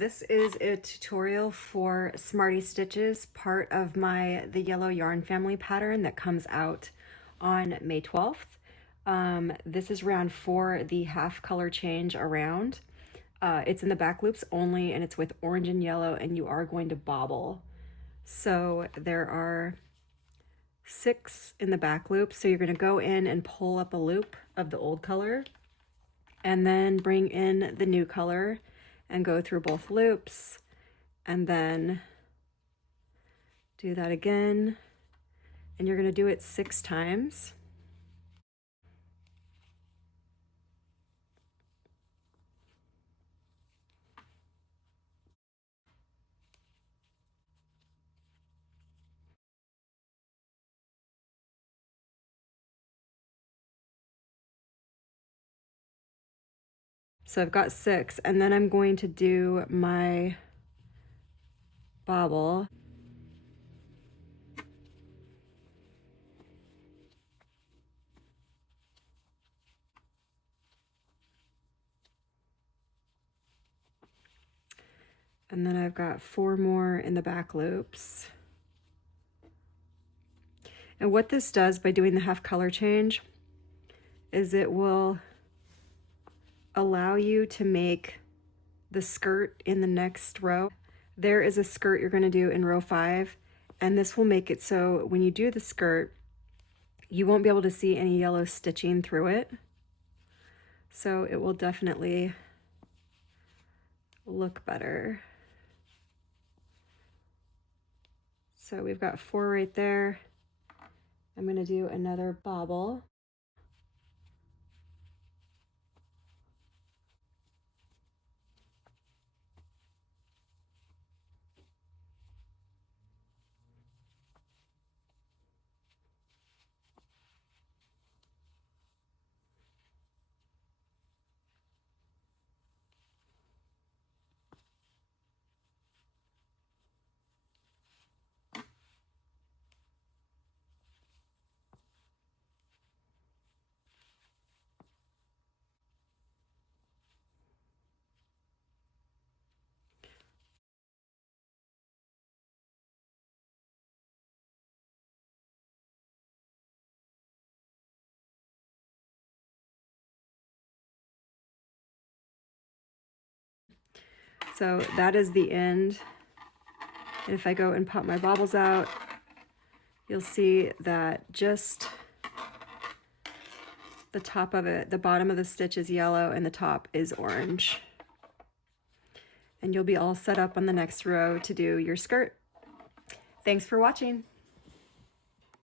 This is a tutorial for Smarty Stitches, part of the yellow yarn family pattern that comes out on May 12th. This is round 4, the half color change around. It's in the back loops only, and it's with orange and yellow, and you are going to bobble. So there are 6 in the back loop, so you're going to go in and pull up a loop of the old color, and then bring in the new color and go through both loops, and then do that again, and you're going to do it 6 times. So I've got 6, and then I'm going to do my bobble. And then I've got 4 more in the back loops. And what this does by doing the half color change is it will allow you to make the skirt in the next row. There is a skirt you're going to do in row 5, and this will make it so when you do the skirt, you won't be able to see any yellow stitching through it. So it will definitely look better. So we've got 4 right there. I'm going to do another bobble. So that is the end. And if I go and pop my bobbles out, you'll see that just the top of it, the bottom of the stitch is yellow and the top is orange. And you'll be all set up on the next row to do your skirt. Thanks for watching.